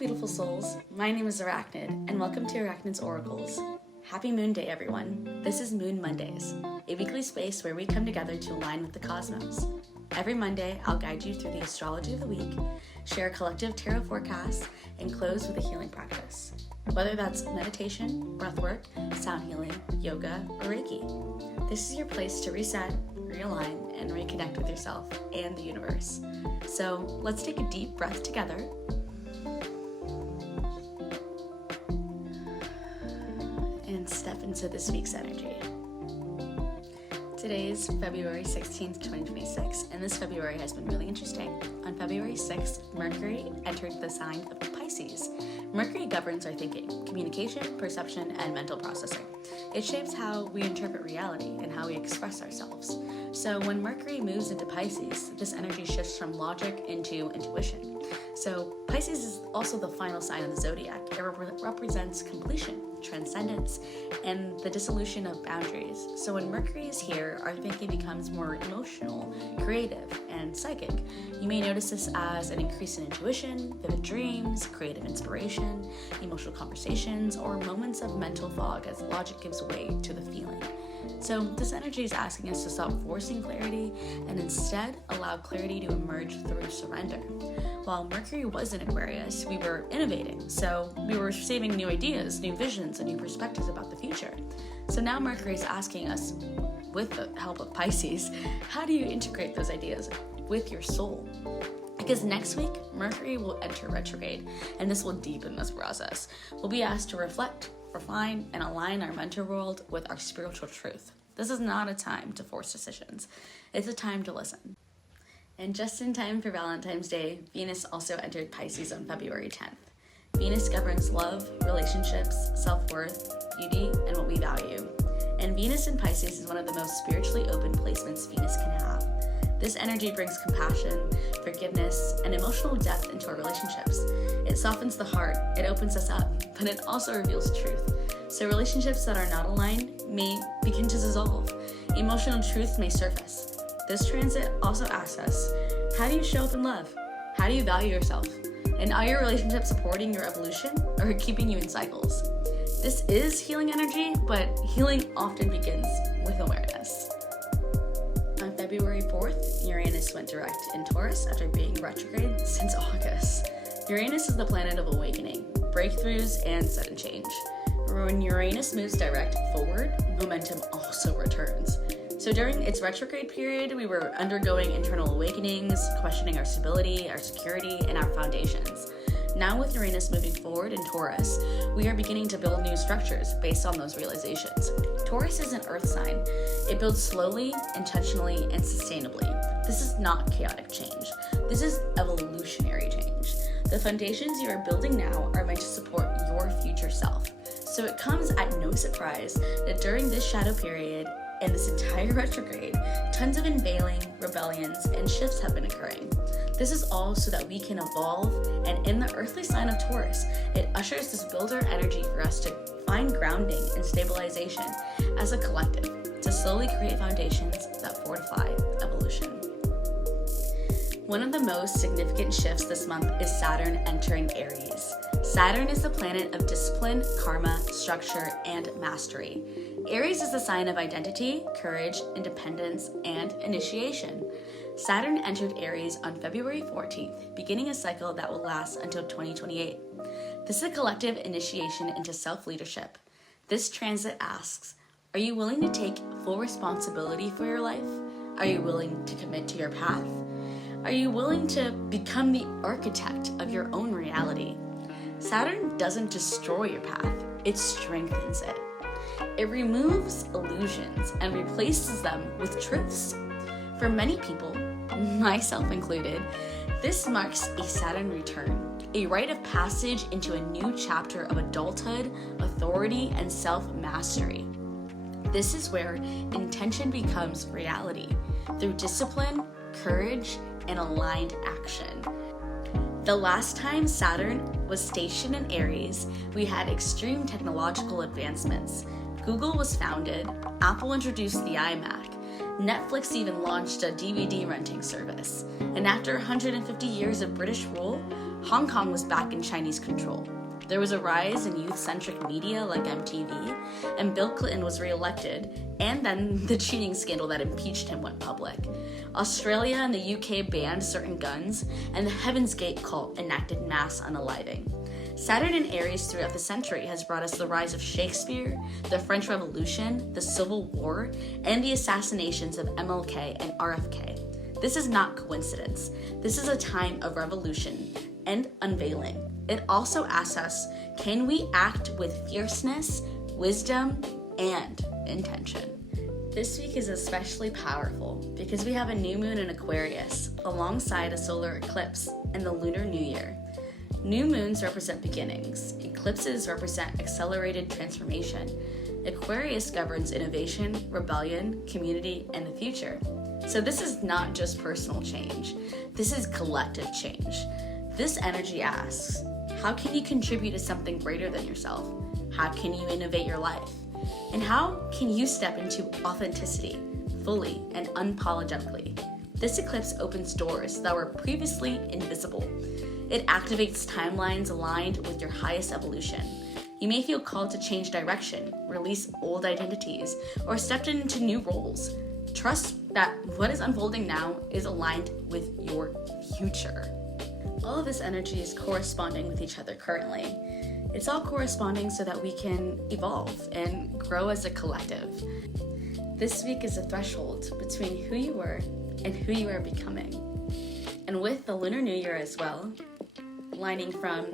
beautiful souls. My name is Arachnid, and welcome to Arachnid's Oracles. Happy Moon Day, everyone. This is Moon Mondays, a weekly space where we come together to align with the cosmos. Every Monday, I'll guide you through the astrology of the week, share a collective tarot forecast, and close with a healing practice. Whether that's meditation, breathwork, sound healing, yoga, or Reiki. This is your place to reset, realign, and reconnect with yourself and the universe. So let's take a deep breath together. And step into this week's energy. Today's February 16th, 2026, and this February has been really interesting. On February 6th, Mercury entered the sign of Pisces. Mercury governs our thinking, communication, perception, and mental processing. It shapes how we interpret reality and how we express ourselves. So when Mercury moves into Pisces, this energy shifts from logic into intuition. So Pisces is also the final sign of the zodiac. It represents completion, transcendence, and the dissolution of boundaries. So when Mercury is here, our thinking becomes more emotional, creative, and psychic. You may notice this as an increase in intuition, vivid dreams, creative inspiration, emotional conversations, or moments of mental fog as logic gives way to the feeling. So this energy is asking us to stop forcing clarity and instead allow clarity to emerge through surrender. While Mercury was in Aquarius, we were innovating, so we were receiving new ideas, new visions, and new perspectives about the future. So now Mercury is asking us, with the help of Pisces, how do you integrate those ideas with your soul? Because next week, Mercury will enter retrograde, and this will deepen this process. We'll be asked to reflect, refine, and align our mental world with our spiritual truth. This is not a time to force decisions. It's a time to listen. And just in time for Valentine's Day, Venus also entered Pisces on February 10th. Venus governs love, relationships, self-worth, beauty, and what we value. And Venus in Pisces is one of the most spiritually open placements Venus can have. This energy brings compassion, forgiveness, and emotional depth into our relationships. It softens the heart, it opens us up, but it also reveals truth. So relationships that are not aligned may begin to dissolve. Emotional truth may surface. This transit also asks us, how do you show up in love? How do you value yourself? And are your relationships supporting your evolution or keeping you in cycles? This is healing energy, but healing often begins with awareness. On February 4th, Uranus went direct in Taurus after being retrograde since August. Uranus is the planet of awakening, breakthroughs, and sudden change. When Uranus moves direct forward, momentum also returns. So during its retrograde period, we were undergoing internal awakenings, questioning our stability, our security, and our foundations. Now with Uranus moving forward in Taurus, we are beginning to build new structures based on those realizations. Taurus is an earth sign. It builds slowly, intentionally, and sustainably. This is not chaotic change. This is evolutionary change. The foundations you are building now are meant to support your future self. So it comes at no surprise that during this shadow period and this entire retrograde, tons of unveiling, rebellions, and shifts have been occurring. This is all so that we can evolve, and in the earthly sign of Taurus, it ushers this builder energy for us to find grounding and stabilization as a collective, to slowly create foundations that fortify evolution. One of the most significant shifts this month is Saturn entering Aries. Saturn is the planet of discipline, karma, structure, and mastery. Aries is the sign of identity, courage, independence, and initiation. Saturn entered Aries on February 14th, beginning a cycle that will last until 2028. This is a collective initiation into self-leadership. This transit asks, are you willing to take full responsibility for your life? Are you willing to commit to your path? Are you willing to become the architect of your own reality? Saturn doesn't destroy your path, it strengthens it. It removes illusions and replaces them with truths. For many people, myself included, this marks a Saturn return, a rite of passage into a new chapter of adulthood, authority, and self-mastery. This is where intention becomes reality through discipline, courage, and aligned action. The last time Saturn was stationed in Aries, we had extreme technological advancements. Google was founded, Apple introduced the iMac, Netflix even launched a DVD renting service, and after 150 years of British rule, Hong Kong was back in Chinese control. There was a rise in youth-centric media like MTV, and Bill Clinton was re-elected, and then the cheating scandal that impeached him went public. Australia and the UK banned certain guns, and the Heaven's Gate cult enacted mass unaliving. Saturn in Aries throughout the century has brought us the rise of Shakespeare, the French Revolution, the Civil War, and the assassinations of MLK and RFK. This is not coincidence. This is a time of revolution and unveiling. It also asks us, can we act with fierceness, wisdom, and intention? This week is especially powerful because we have a new moon in Aquarius alongside a solar eclipse and the Lunar New Year. New moons represent beginnings. Eclipses represent accelerated transformation. Aquarius governs innovation, rebellion, community, and the future. So this is not just personal change. This is collective change. This energy asks, how can you contribute to something greater than yourself? How can you innovate your life? And how can you step into authenticity fully and unapologetically? This eclipse opens doors that were previously invisible. It activates timelines aligned with your highest evolution. You may feel called to change direction, release old identities, or step into new roles. Trust that what is unfolding now is aligned with your future. All of this energy is corresponding with each other currently. It's all corresponding so that we can evolve and grow as a collective. This week is a threshold between who you were and who you are becoming. And with the Lunar New Year as well, lining from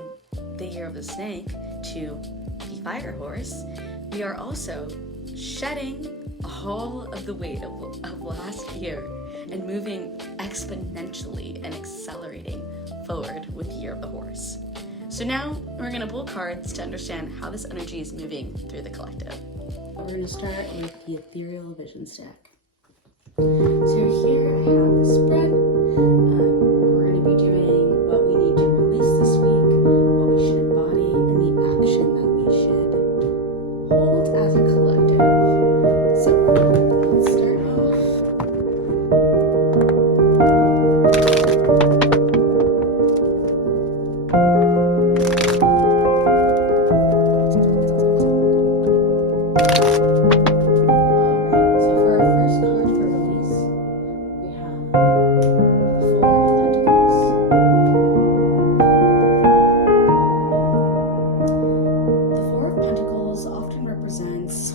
the year of the snake to the fire horse, we are also shedding all of the weight of last year and moving exponentially and accelerating forward with the year of the horse. So now we're going to pull cards to understand how this energy is moving through the collective. We're going to start with the ethereal vision stack. So here I have the spread. We're going to be doing what we need to release this week, what we should embody, and the action that we should hold as a collective. So let's start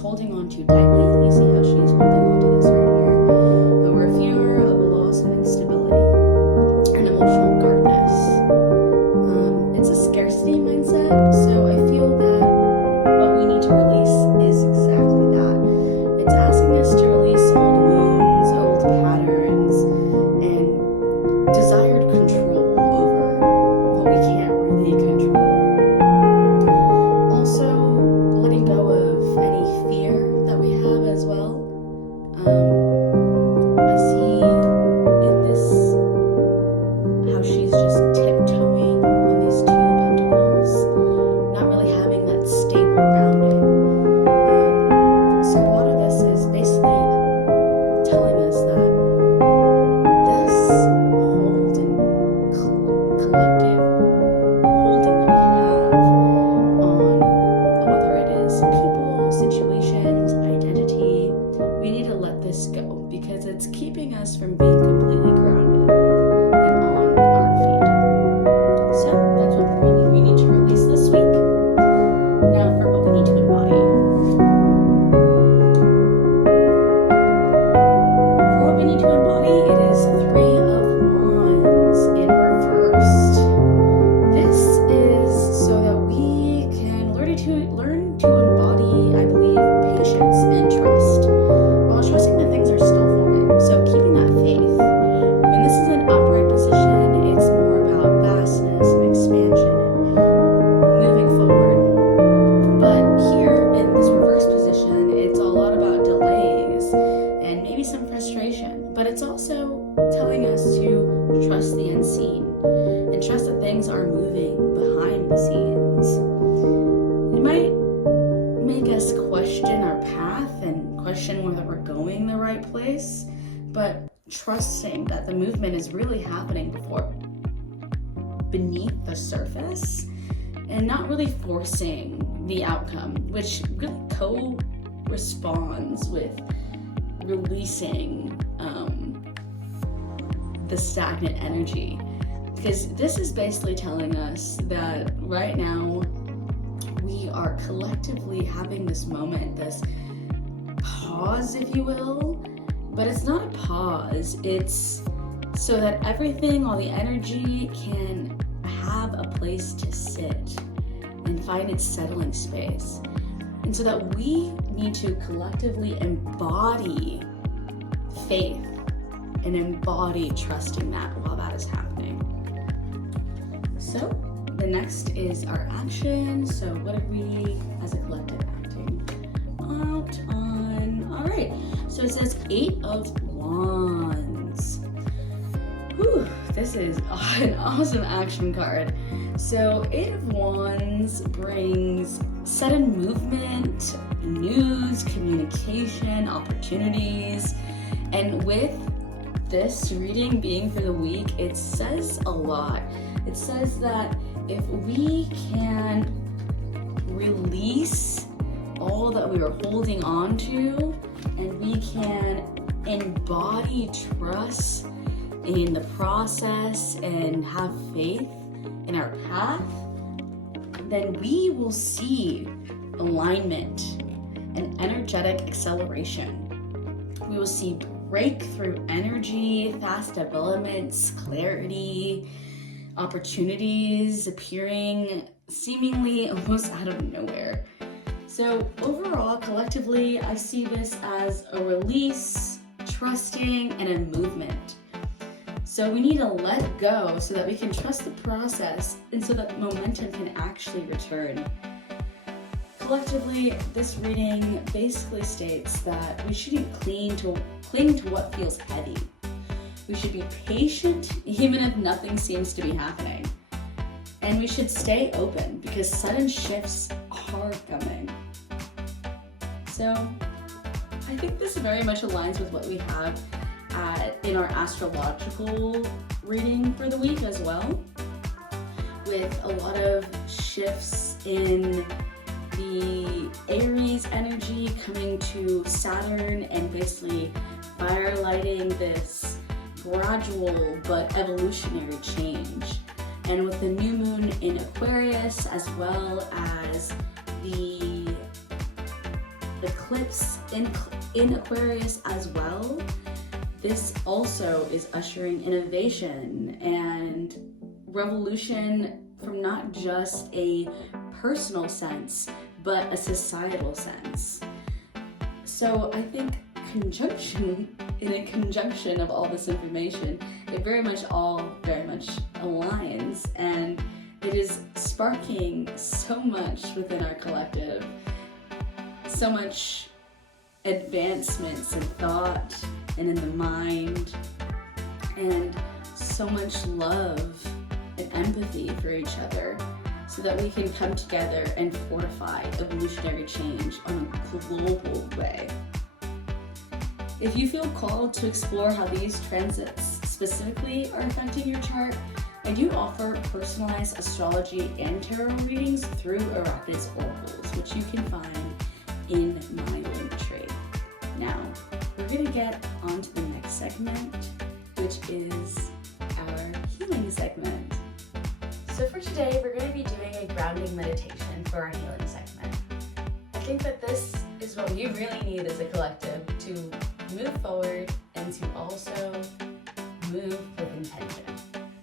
holding on too tightly. You see how she's holding on to this right here. Or a fear of a loss of instability and emotional darkness. It's a scarcity mindset, so I feel that what we need to release is exactly that. It's asking us to release old wounds, old patterns, and desired control over what we can't really control. Also, letting go of any fear that we have as well. I see in this how she's just tiptoeing on these two pentacles, not really having that stable grounding. So a lot of this is basically telling us that this hold and collective holding that we have on whether it is people, situations, identity, we need to let this go because it's keeping us from being completely grounded and on our feet. So that's what we need to release this week. Now for what we need to embody. For what we need to embody, it is Three of Wands in reversed. This is so that we can learn to embody, I believe, patience and trust, while trusting that things are still forming. So keeping that faith. When this is an upright position, it's more about vastness and expansion and moving forward. But here in this reverse position, it's a lot about delays and maybe some frustration. But it's also telling us to trust the unseen and trust that things are moving behind the scenes. It might make us question our path and question whether we're going the right place, but trusting that the movement is really happening beneath the surface and not really forcing the outcome, which really corresponds with releasing the stagnant energy. Because this is basically telling us that right now we are collectively having this moment, this pause, if you will, but it's not a pause. It's so that everything, all the energy can have a place to sit and find its settling space. And so that we need to collectively embody faith and embody trusting that while that is happening. So the next is our action. So what are we as a collective acting out on? All right, so it says 8 of Wands. Whew, this is an awesome action card. So 8 of Wands brings sudden movement, news, communication, opportunities. And with this reading being for the week, it says a lot. It says that if we can release all that we are holding on to, and we can embody trust in the process and have faith in our path, then we will see alignment and energetic acceleration. We will see breakthrough energy, fast developments, clarity, opportunities appearing seemingly almost out of nowhere. So overall, collectively, I see this as a release, trusting, and a movement. So we need to let go so that we can trust the process and so that momentum can actually return. Collectively, this reading basically states that we shouldn't cling to what feels heavy. We should be patient even if nothing seems to be happening. And we should stay open because sudden shifts are coming. So I think this very much aligns with what we have in our astrological reading for the week as well, with a lot of shifts in the Aries energy coming to Saturn and basically firelighting this gradual but evolutionary change. And with the new moon in Aquarius, as well as the eclipse in Aquarius as well, this also is ushering innovation and revolution from not just a personal sense, but a societal sense. So I think in a conjunction of all this information, it very much aligns, and it is sparking so much within our collective, so much advancements in thought and in the mind, and so much love and empathy for each other, so that we can come together and fortify evolutionary change on a global way. If you feel called to explore how these transits specifically are affecting your chart, I do offer personalized astrology and tarot readings through Arachnid's Oracles, which you can find in my link tree. Now, we're going to get on to the next segment, which is our healing segment. So for today, we're going to be doing a grounding meditation for our healing segment. I think that this is what we really need as a collective to move forward and to also move with intention.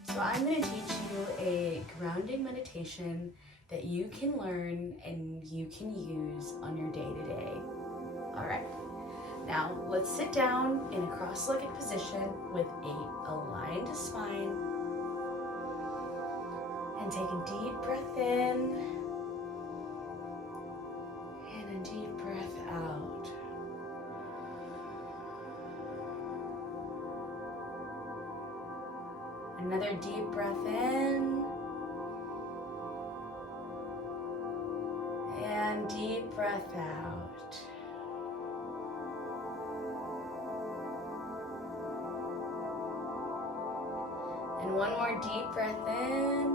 So I'm going to teach you a grounding meditation that you can learn and you can use on your day-to-day. All right. Now, let's sit down in a cross-legged position with a aligned spine and take a deep breath in and a deep breath out. Another deep breath in and deep breath out. And one more deep breath in.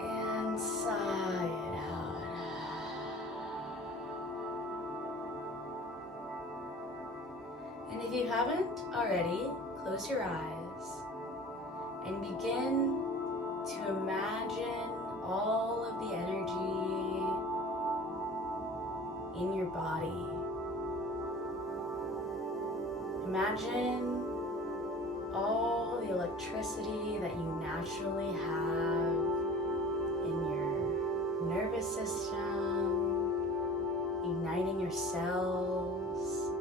And sigh it out. And if you haven't already, close your eyes and begin to imagine all of the energy in your body. Imagine all the electricity that you naturally have in your nervous system, igniting your cells,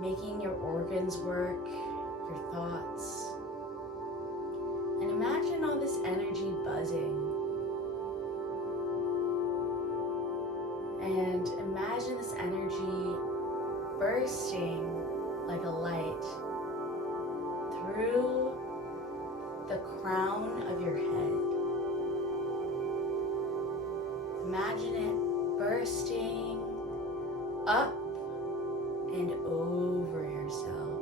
making your organs work, your thoughts. And imagine all this energy buzzing. And imagine this energy bursting like a light through the crown of your head. Imagine it bursting up and over yourself.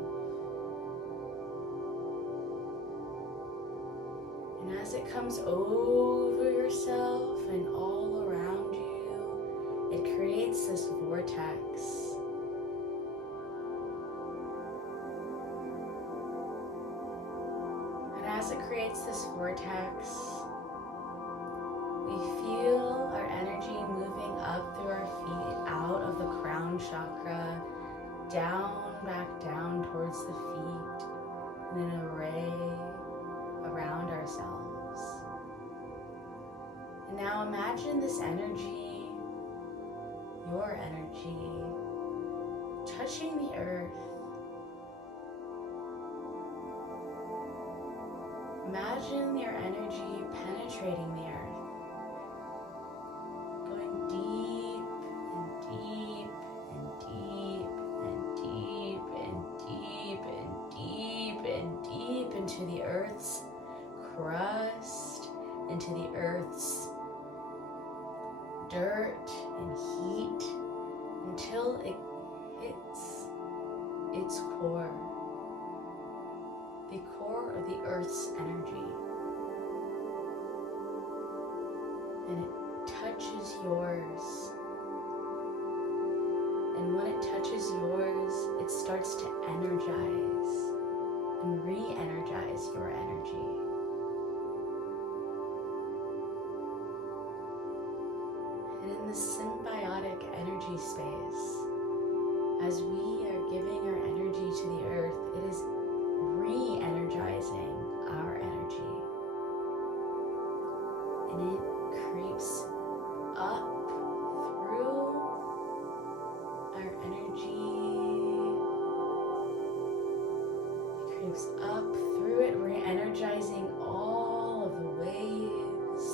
And as it comes over yourself and all around you, it creates this vortex. And as it creates this vortex, we feel our energy moving up through our feet, out of the crown chakra, down, back down towards the feet, in an array around ourselves. And now imagine this energy, your energy, touching the earth. Imagine your energy penetrating the earth, going deep and deep and deep and deep and deep and deep and deep into the earth's crust, into the earth's dirt and heat, until it hits its core, the core of the earth's energy. And it touches yours. And when it touches yours, it starts to energize and re-energize your energy. And in this symbiotic energy space, as we are giving our energy to the earth, it is re-energizing our energy. And it creeps up through our energy. It creeps up through it, re-energizing all of the waves,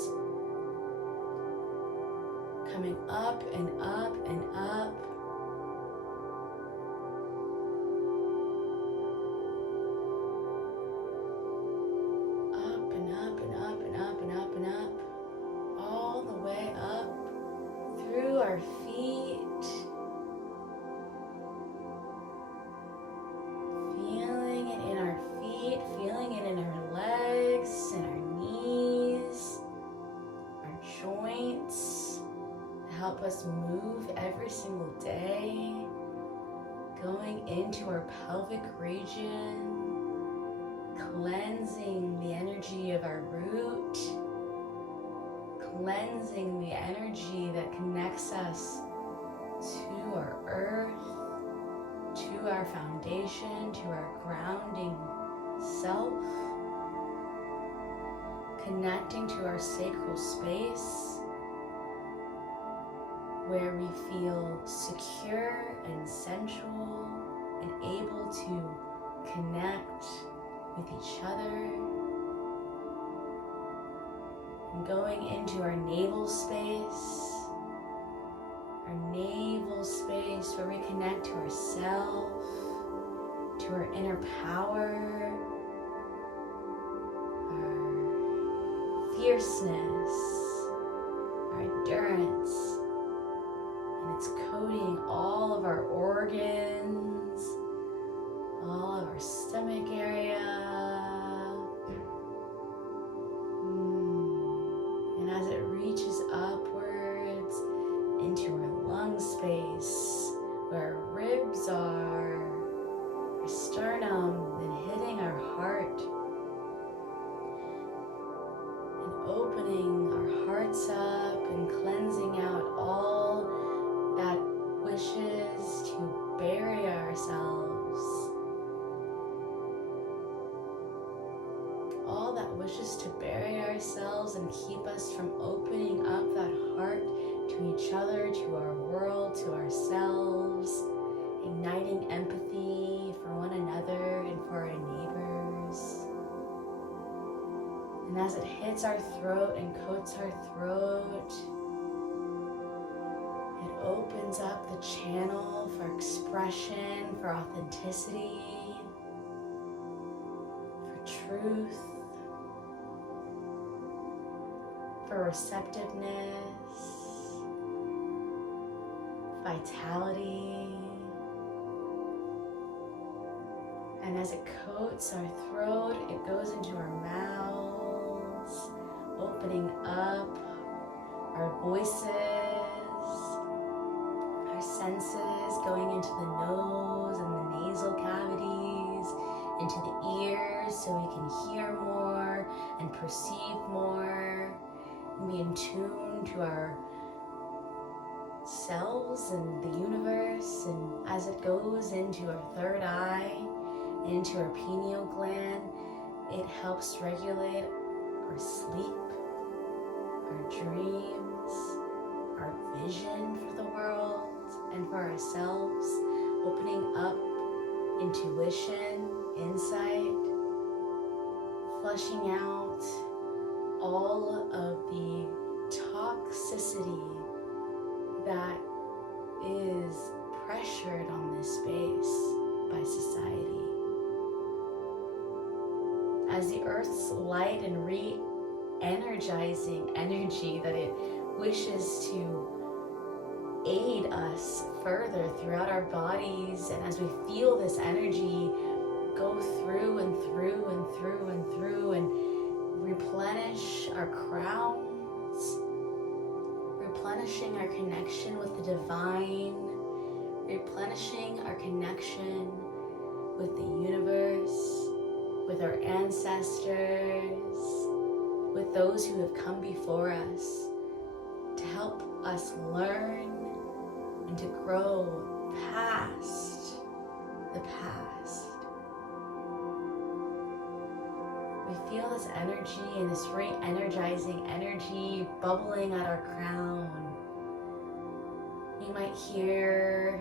coming up and up and up. Our feet, feeling it in our feet, feeling it in our legs and our knees, our joints, help us move every single day, going into our pelvic region, cleansing the energy of our root, cleansing the energy that connects us to our earth, to our foundation, to our grounding self, connecting to our sacral space where we feel secure and sensual and able to connect with each other. And going into our navel space where we connect to ourself, to our inner power, our fierceness, our endurance, and it's coating all of our organs, our stomach area. And as it reaches upwards into our lung space, where our ribs are, our sternum, then hitting our heart. And opening our hearts up and cleansing out all that wishes to bury ourselves. All that wishes to bury ourselves and keep us from opening up that heart to each other, to our world, to ourselves, igniting empathy for one another and for our neighbors. And as it hits our throat and coats our throat, it opens up the channel for expression, for authenticity, for truth, for receptiveness, vitality. And as it coats our throat, it goes into our mouths, opening up our voices, our senses, going into the nose and the nasal cavities, into the ears so we can hear more and perceive more, and be in tune to our selves and the universe. And as it goes into our third eye, into our pineal gland, it helps regulate our sleep, our dreams, our vision for the world and for ourselves, opening up intuition, insight, flushing out all of the toxicity that is pressured on this space by society. As the Earth's light and re-energizing energy that it wishes to aid us further throughout our bodies, and as we feel this energy go through and through and through and through and replenish our crowns, replenishing our connection with the divine, replenishing our connection with the universe, with our ancestors, with those who have come before us to help us learn and to grow past the past. We feel this energy and this re-energizing energy bubbling at our crown. You might hear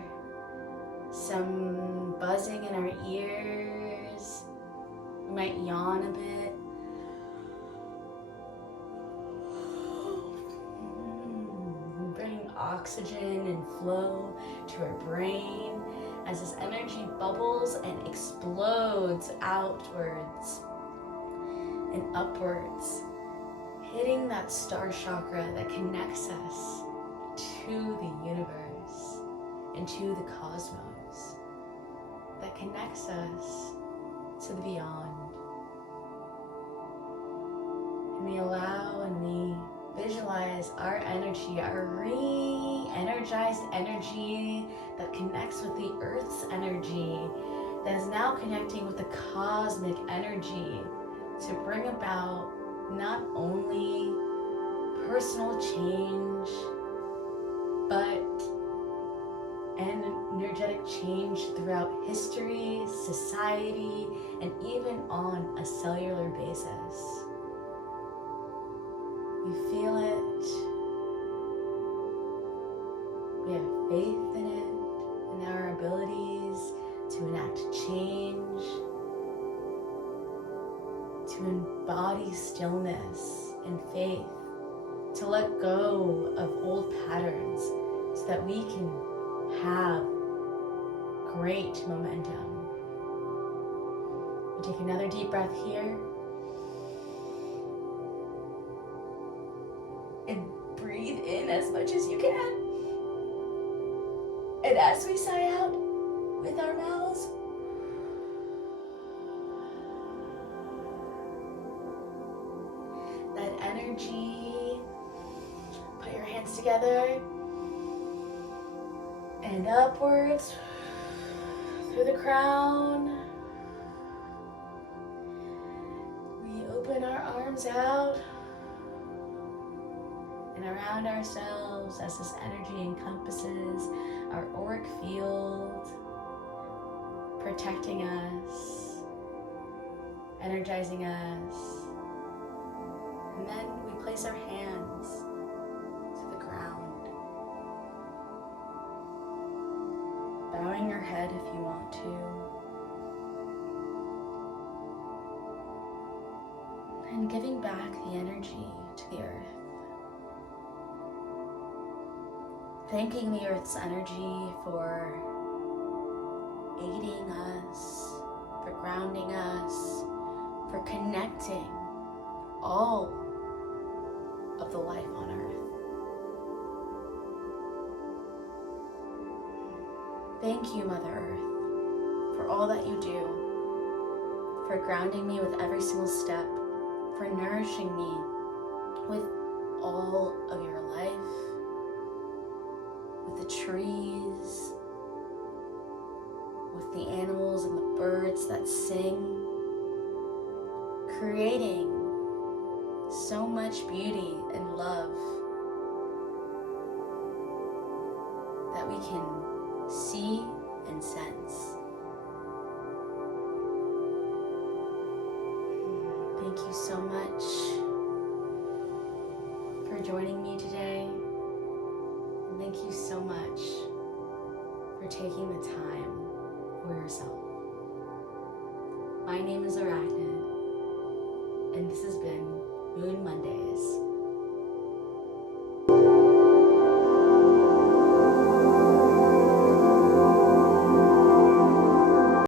some buzzing in our ears. We might yawn a bit. Bring oxygen and flow to our brain as this energy bubbles and explodes outwards and upwards, hitting that star chakra that connects us to the universe and to the cosmos, that connects us to the beyond. And we allow and we visualize our energy, our re-energized energy that connects with the Earth's energy, that is now connecting with the cosmic energy to bring about not only personal change, but an energetic change throughout history, society, and even on a cellular basis. We feel it. We have faith in it, in our abilities to enact change, to embody stillness and faith, to let go of old patterns so that we can have great momentum. We take another deep breath here. And breathe in as much as you can. And as we sigh out with our mouths, together and upwards through the crown. We open our arms out and around ourselves as this energy encompasses our auric field, protecting us, energizing us. And then we place our hands to the ground, bowing your head if you want to, and giving back the energy to the earth. Thanking the earth's energy for aiding us, for grounding us, for connecting all of the life on earth. Thank you, Mother Earth, for all that you do, for grounding me with every single step, for nourishing me with all of your life, with the trees, with the animals and the birds that sing, creating so much beauty and love that we can see and sense. Thank you so much for joining me today. And thank you so much for taking the time for yourself. My name is Arachnid, and this has been Moon Monday.